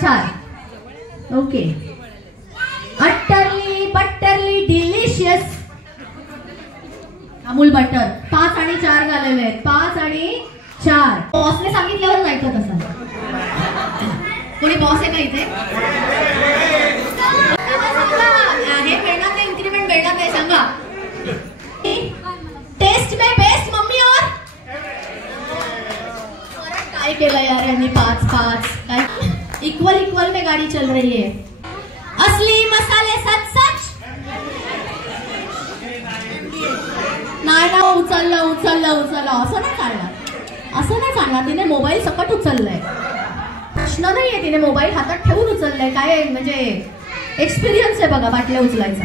4 okay. Utterly butterly delicious Amul butter. 5 आणि 4 झालेले आहेत. 5 आणि 4. बॉसने सांगितल्यावर ऐकत असाल. कोणी बॉस आहे का इथे? हे मिळणार नाही, इन्क्रीमेंट मिळणार नाही. सांगा. टेस्ट में बेस्ट मम्मी और काय केलं यार यांनी? 5-5 काय इक्वल इक्वल में गाड़ी चल रही है. असली मसाले सच सच नाही ना. उचललं उचललं उचललं असं नाही चालणार. असं नाही चालणार. तिने मोबाईल सकट उचललाय. प्रश्न नाहीये, तिने मोबाईल हातात ठेवून उचललाय. काय म्हणजे एक्सपिरियन्स आहे बघा बाटल्या उचलायचा.